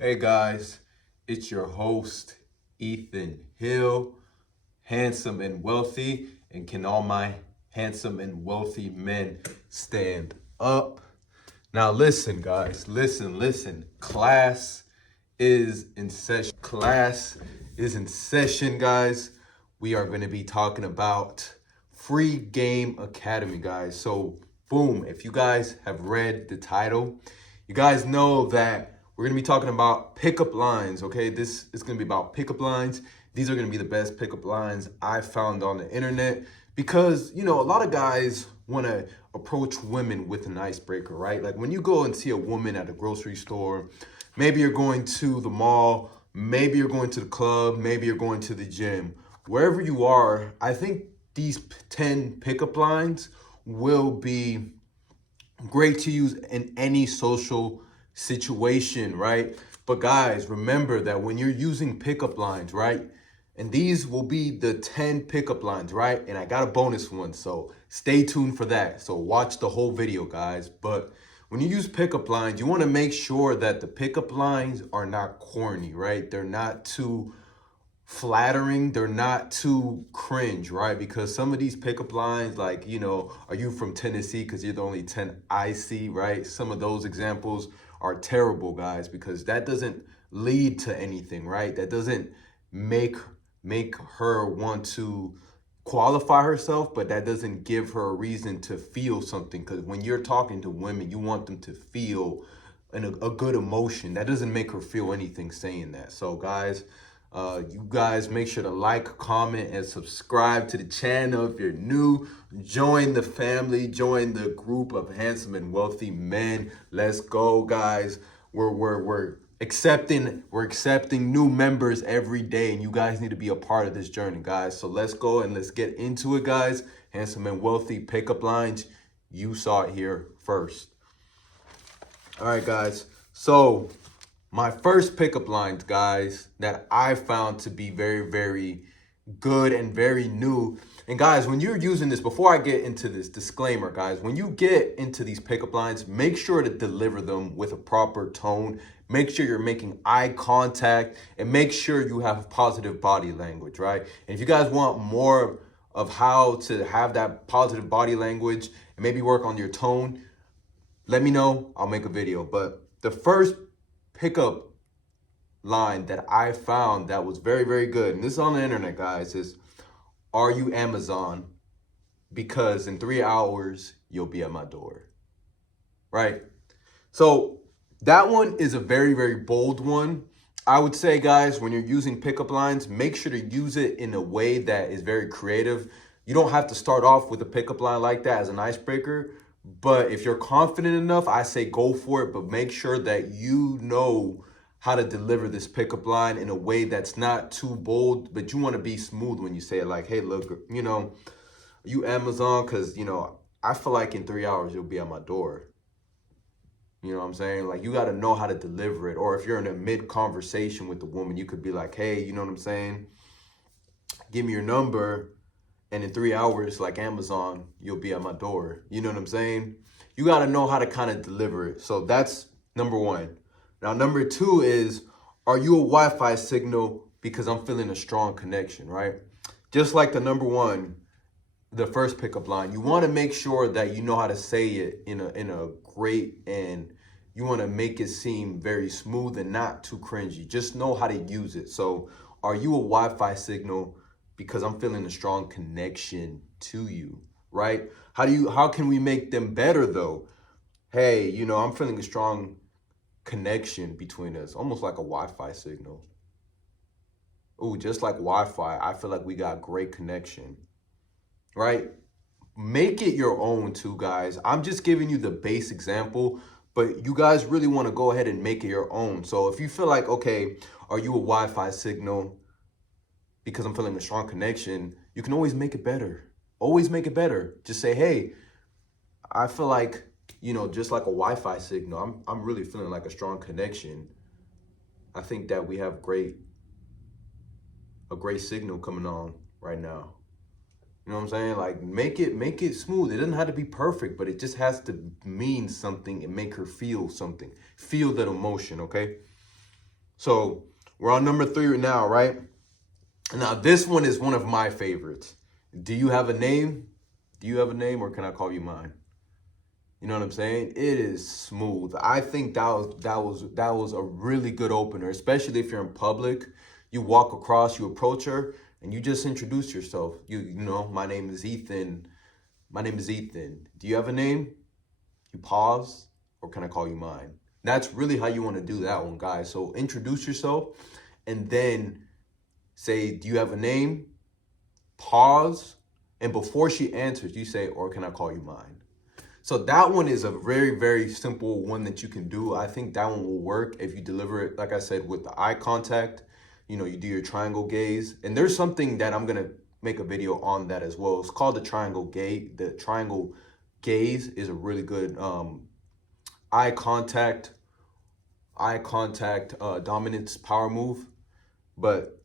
Hey guys, it's your host, Ethan Hill, handsome and wealthy. And can all my handsome and wealthy men stand up? Now, listen, guys, listen. Class is in session. Class is in session, guys. We are going to be talking about Free Game Academy, guys. So, boom, if you guys have read the title, you guys know that we're going to be talking about pickup lines, okay? This is going to be about pickup lines. These are going to be the best pickup lines I found on the internet because, a lot of guys want to approach women with an icebreaker, right? Like when you go and see a woman at a grocery store, maybe you're going to the mall, maybe you're going to the club, maybe you're going to the gym. Wherever you are, I think these 10 pickup lines will be great to use in any social situation, right? But guys, remember that when you're using pickup lines, right? And these will be the 10 pickup lines, right? And I got a bonus one, so stay tuned for that. So watch the whole video, guys. But when you use pickup lines, you want to make sure that the pickup lines are not corny, right? They're not too flattering, they're not too cringe, right? Because some of these pickup lines, like, are you from Tennessee because you're the only 10 I see, right? Some of those examples are terrible, guys, because that doesn't lead to anything, right? That doesn't make her want to qualify herself, but that doesn't give her a reason to feel something. Because when you're talking to women, you want them to feel a good emotion. That doesn't make her feel anything saying that. So guys, you guys make sure to like, comment, and subscribe to the channel if you're new. Join the family, join the group of handsome and wealthy men. Let's go, guys. We're accepting new members every day, and you guys need to be a part of this journey, guys. So let's go and let's get into it, guys. Handsome and wealthy pickup lines. You saw it here first. All right, guys. So my first pickup lines, guys, that I found to be very, very good and very new. And guys, when you're using this, before I get into this disclaimer, guys, when you get into these pickup lines, make sure to deliver them with a proper tone. Make sure you're making eye contact and make sure you have positive body language, right? And if you guys want more of how to have that positive body language and maybe work on your tone, let me know. I'll make a video. But the first pickup line that I found that was very, very good, and this is on the internet, guys, is, are you Amazon? Because in 3 hours, you'll be at my door, right? So that one is a very, very bold one. I would say, guys, when you're using pickup lines, make sure to use it in a way that is very creative. You don't have to start off with a pickup line like that as an icebreaker, but if you're confident enough, I say go for it, but make sure that you know how to deliver this pickup line in a way that's not too bold, but you want to be smooth when you say it. Like, hey, look, you Amazon, because, I feel like in 3 hours, you'll be at my door. You know what I'm saying? Like, you got to know how to deliver it. Or if you're in a mid-conversation with the woman, you could be like, hey, you know what I'm saying? Give me your number. And in 3 hours, like Amazon, you'll be at my door. You know what I'm saying? You got to know how to kind of deliver it. So that's number one. Now, number two is, are you a Wi-Fi signal because I'm feeling a strong connection, right? Just like the number one, the first pickup line, you want to make sure that you know how to say it in a great, and you want to make it seem very smooth and not too cringy. Just know how to use it. So are you a Wi-Fi signal because I'm feeling a strong connection to you, right? How can we make them better though? Hey, I'm feeling a strong connection between us, almost like a Wi-Fi signal. Oh, just like Wi-Fi, I feel like we got great connection, right? Make it your own too, guys. I'm just giving you the base example, but you guys really want to go ahead and make it your own. So if you feel like, okay, are you a Wi-Fi signal because I'm feeling a strong connection, you can always make it better. Always make it better. Just say, hey, I feel like, just like a Wi-Fi signal, I'm really feeling like a strong connection. I think that we have a great signal coming on right now. You know what I'm saying? Like, make it smooth. It doesn't have to be perfect, but it just has to mean something and make her feel something. Feel that emotion, okay? So we're on number 3 right now, right? Now this one is one of my favorites. Do you have a name? Do you have a name, or can I call you mine? You know what I'm saying? It is smooth. I think that was a really good opener, especially if you're in public. You walk across, you approach her, and you just introduce yourself. You know, my name is Ethan. My name is Ethan. Do you have a name? You pause, or can I call you mine? That's really how you want to do that one, guys. So introduce yourself, and then say, do you have a name? Pause, and before she answers, you say, or can I call you mine? So that one is a very, very simple one that you can do. I think that one will work if you deliver it, like I said, with the eye contact. You know, you do your triangle gaze. And there's something that I'm going to make a video on that as well. It's called the triangle gaze. The triangle gaze is a really good eye contact dominance power move. But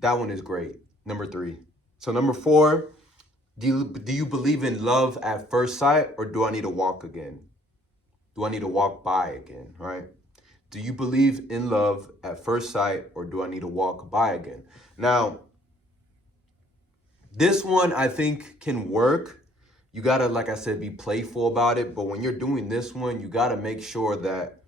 that one is great. Number 3. So number 4. Do you believe in love at first sight, or do I need to walk again? Do I need to walk by again, right? Do you believe in love at first sight, or do I need to walk by again? Now, this one I think can work. You gotta, like I said, be playful about it. But when you're doing this one, you gotta make sure that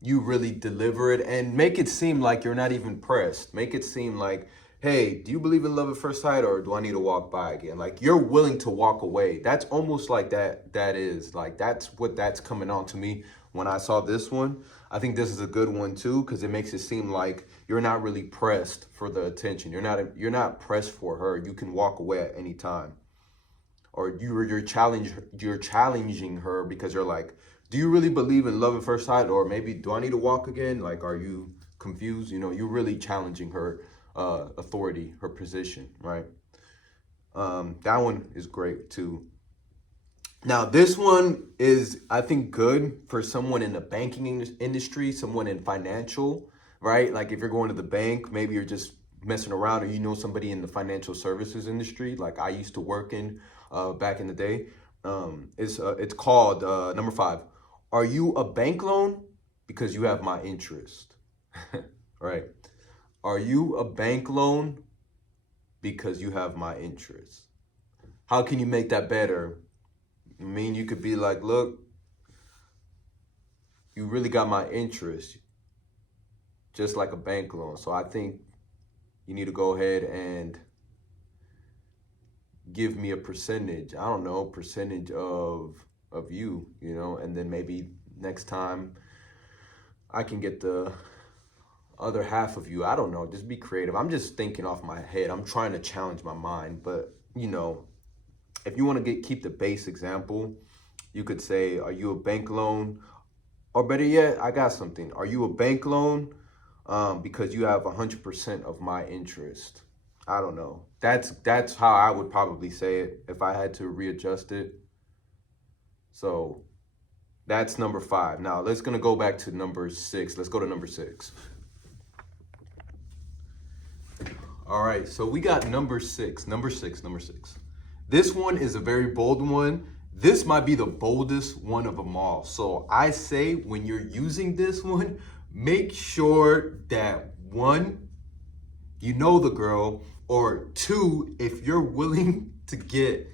you really deliver it and make it seem like you're not even pressed. Make it seem like, hey, do you believe in love at first sight, or do I need to walk by again? Like, you're willing to walk away. That's almost like that's what that's coming on to me when I saw this one. I think this is a good one too, because it makes it seem like you're not really pressed for the attention. You're not pressed for her. You can walk away at any time. Or you're challenging her because you're like, do you really believe in love at first sight? Or maybe, do I need to walk again? Like, are you confused? You know, you're really challenging her authority, her position, right? That one is great too. Now, this one is, I think, good for someone in the banking industry, someone in financial, right? Like if you're going to the bank, maybe you're just messing around, or you know somebody in the financial services industry, like I used to work in back in the day. It's called number 5. Are you a bank loan? Because you have my interest, right? Are you a bank loan? Because you have my interest. How can you make that better? I mean, you could be like, look, you really got my interest, just like a bank loan. So I think you need to go ahead and give me a percentage. I don't know, percentage of you, you know, and then maybe next time I can get the other half of you. I don't know, just be creative. I'm just thinking off my head. I'm trying to challenge my mind, but you know, if you want to keep the base example, you could say, are you a bank loan? Or better yet, I got something. Are you a bank loan? Because you have 100% of my interest. I don't know. That's how I would probably say it if I had to readjust it. So that's number 5. Now let's gonna go back to number 6. Let's go to number 6. All right, so we got number 6. Number 6. This one is a very bold one. This might be the boldest one of them all. So I say, when you're using this one, make sure that 1, you know the girl, or 2, if you're willing to get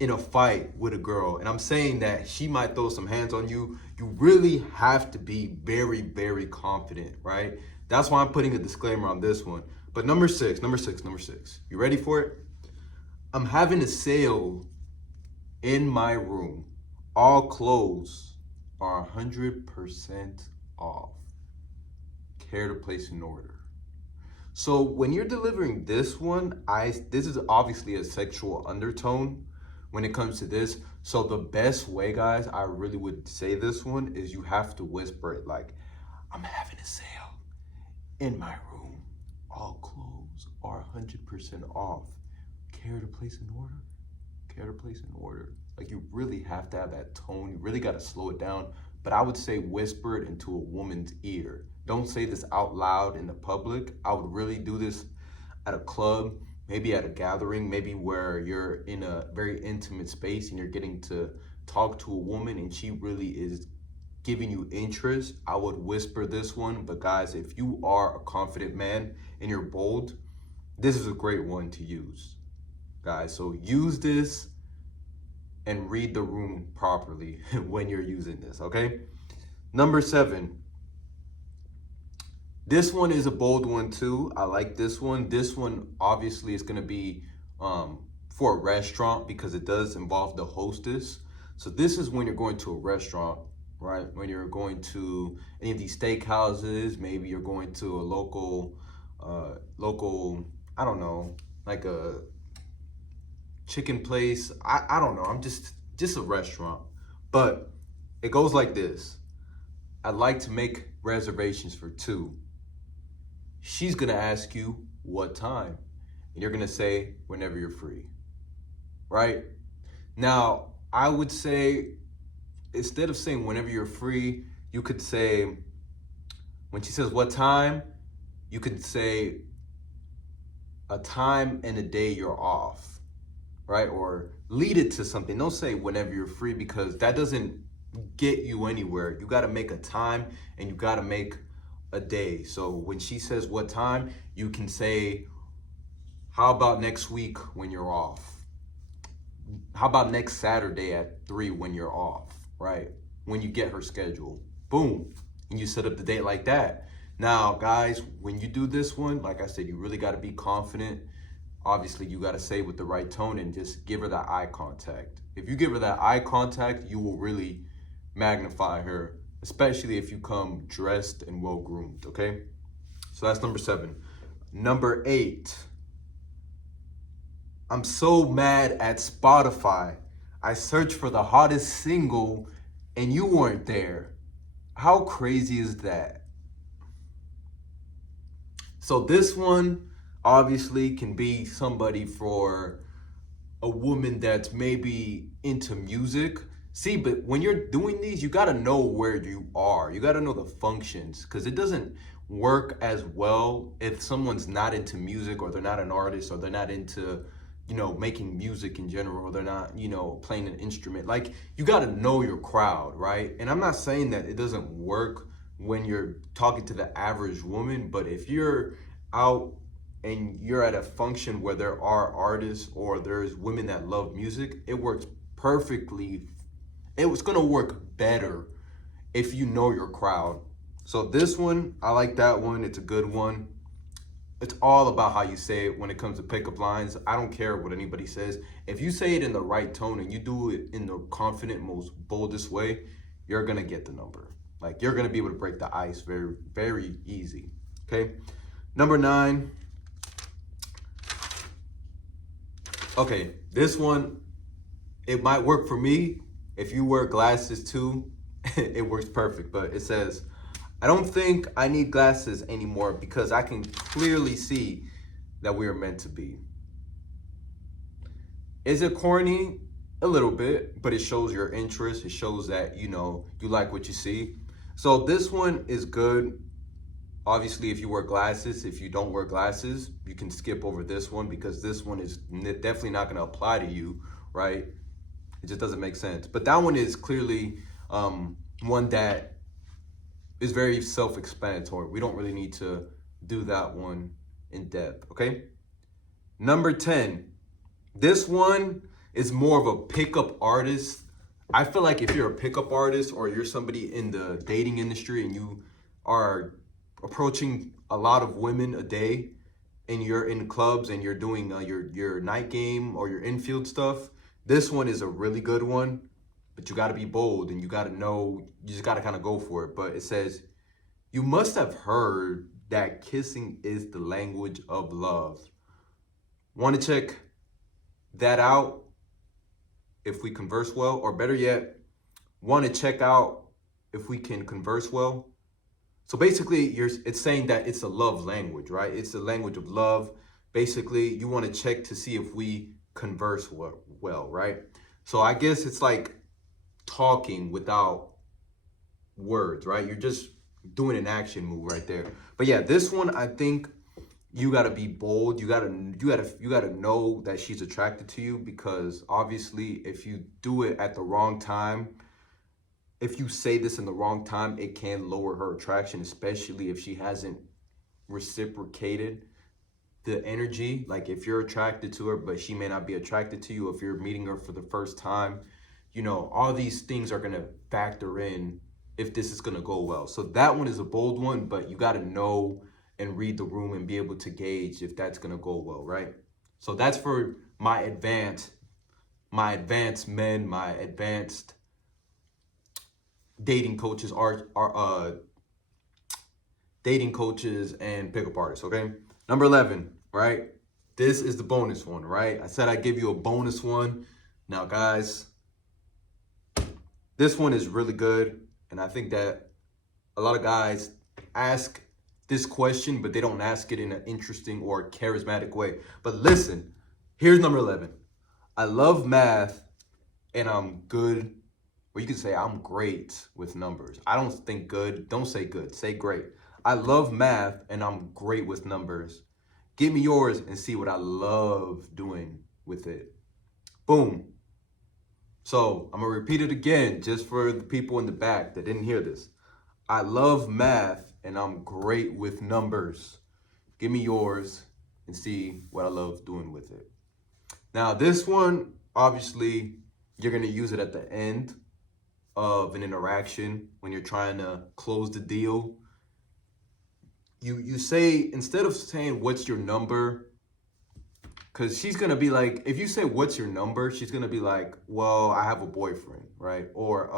in a fight with a girl, and I'm saying that she might throw some hands on you, you really have to be very, very confident, right? That's why I'm putting a disclaimer on this one. But number 6. You ready for it? I'm having a sale in my room. All clothes are 100% off. Care to place an order? So when you're delivering this one, this is obviously a sexual undertone when it comes to this. So the best way, guys, I really would say this one is you have to whisper it like, I'm having a sale in my room. All clothes are 100% off. Care to place an order? Care to place an order? Like, you really have to have that tone. You really got to slow it down. But I would say whisper it into a woman's ear. Don't say this out loud in the public. I would really do this at a club, maybe at a gathering, maybe where you're in a very intimate space and you're getting to talk to a woman and she really is giving you interest, I would whisper this one. But guys, if you are a confident man and you're bold, this is a great one to use, guys. So use this and read the room properly when you're using this, okay? Number 7. This one is a bold one too. I like this one. This one obviously is gonna be for a restaurant because it does involve the hostess. So this is when you're going to a restaurant, right? When you're going to any of these steakhouses, maybe you're going to a local, I don't know, like a chicken place. I don't know. I'm just a restaurant. But it goes like this. I'd like to make reservations for 2. She's gonna ask you what time, and you're gonna say whenever you're free, right? Now, I would say instead of saying whenever you're free, you could say, when she says what time, you could say a time and a day you're off, right? Or lead it to something. Don't say whenever you're free because that doesn't get you anywhere. You got to make a time and you got to make a day. So when she says what time, you can say, how about next week when you're off? How about next Saturday at 3 when you're off, right? When you get her schedule, boom. And you set up the date like that. Now, guys, when you do this one, like I said, you really got to be confident. Obviously, you got to say with the right tone and just give her that eye contact. If you give her that eye contact, you will really magnify her, especially if you come dressed and well groomed, okay? So that's number 7. Number 8. I'm so mad at Spotify. I searched for the hottest single and you weren't there. How crazy is that? So this one obviously can be somebody for a woman that's maybe into music. See, but when you're doing these, you gotta know where you are. You gotta know the functions, because it doesn't work as well if someone's not into music, or they're not an artist, or they're not into, making music in general, or they're not, playing an instrument. Like, you gotta know your crowd, right? And I'm not saying that it doesn't work when you're talking to the average woman, but if you're out and you're at a function where there are artists or there's women that love music, it works perfectly. It was gonna work better if you know your crowd. So this one, I like that one. It's a good one. It's all about how you say it when it comes to pickup lines. I don't care what anybody says. If you say it in the right tone and you do it in the confident, most boldest way, you're gonna get the number. Like, you're gonna be able to break the ice very, very easy, okay? Number 9. Okay, this one, it might work for me. If you wear glasses too, it works perfect. But it says, I don't think I need glasses anymore because I can clearly see that we are meant to be. Is it corny? A little bit, but it shows your interest. It shows that, you like what you see. So this one is good. Obviously, if you wear glasses, if you don't wear glasses, you can skip over this one because this one is definitely not going to apply to you, right? It just doesn't make sense. But that one is clearly one that is very self-explanatory. We don't really need to do that one in depth, okay? Number 10. This one is more of a pickup artist. I feel like if you're a pickup artist or you're somebody in the dating industry and you are approaching a lot of women a day and you're in clubs and you're doing your night game or your infield stuff, this one is a really good one. But you got to be bold and you got to know, you just got to kind of go for it. But it says, you must have heard that kissing is the language of love. Want to check that out if we converse well? Or better yet, want to check out if we can converse well? So basically, it's saying that it's a love language, right? It's the language of love. Basically, you want to check to see if we converse well, right? So I guess it's like talking without words, right? You're just doing an action move right there. But yeah, this one, I think you got to be bold. You got to know that she's attracted to you, because obviously if you do it at the wrong time, if you say this in the wrong time, it can lower her attraction, especially if she hasn't reciprocated the energy. Like if you're attracted to her, but she may not be attracted to you, if you're meeting her for the first time, you know, all these things are gonna factor in if this is gonna go well. So that one is a bold one, but you gotta know and read the room and be able to gauge if that's gonna go well, right? So that's for my advanced men, my advanced dating coaches dating coaches and pickup artists, okay? Number 11, right? This is the bonus one, right? I said I'd give you a bonus one. Now, guys, this one is really good, and I think that a lot of guys ask this question, but they don't ask it in an interesting or charismatic way. But listen, here's number 11. I love math, and I'm good, or you can say I'm great with numbers. I don't think good. Don't say good. Say great. I love math, and I'm great with numbers. Give me yours and see what I love doing with it. Boom. So I'm going to repeat it again just for the people in the back that didn't hear this. I love math, and I'm great with numbers. Give me yours and see what I love doing with it. Now, this one, obviously, you're going to use it at the end of an interaction when you're trying to close the deal. You say, instead of saying, what's your number? Because she's going to be like, if you say, what's your number? She's going to be like, well, I have a boyfriend, right? Or,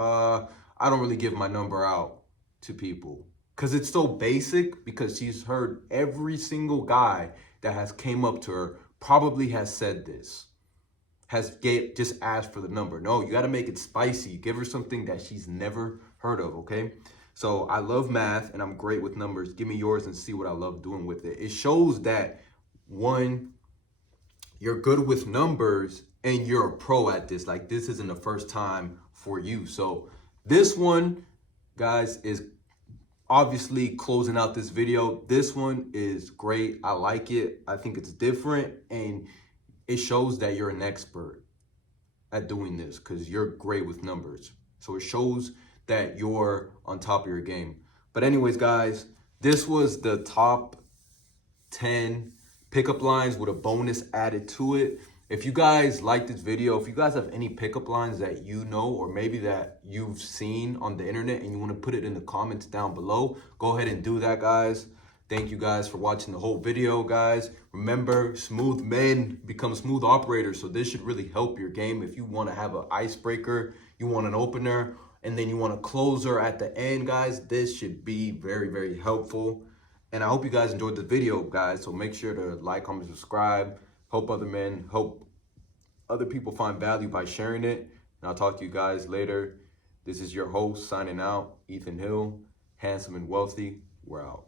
I don't really give my number out to people. Because it's so basic, because she's heard every single guy that has came up to her probably has said this. Just asked for the number. No, you got to make it spicy. Give her something that she's never heard of, okay? So I love math, and I'm great with numbers. Give me yours and see what I love doing with it. It shows that, one, you're good with numbers and you're a pro at this. Like, this isn't the first time for you. So this one, guys, is obviously closing out this video. This one is great. I like it. I think it's different, and it shows that you're an expert at doing this because you're great with numbers. So it shows that you're on top of your game. But anyways, guys, this was the top 10 pickup lines with a bonus added to it. If you guys like this video, if you guys have any pickup lines that you know, or maybe that you've seen on the internet and you want to put it in the comments down below, go ahead and do that, guys. Thank you guys for watching the whole video, guys. Remember, smooth men become smooth operators, so this should really help your game. If you want to have an icebreaker, you want an opener, and then you want a closer at the end, guys, this should be very, very helpful. And I hope you guys enjoyed the video, guys. So make sure to like, comment, subscribe. Hope other people find value by sharing it. And I'll talk to you guys later. This is your host signing out, Ethan Hill, handsome and wealthy. We're out.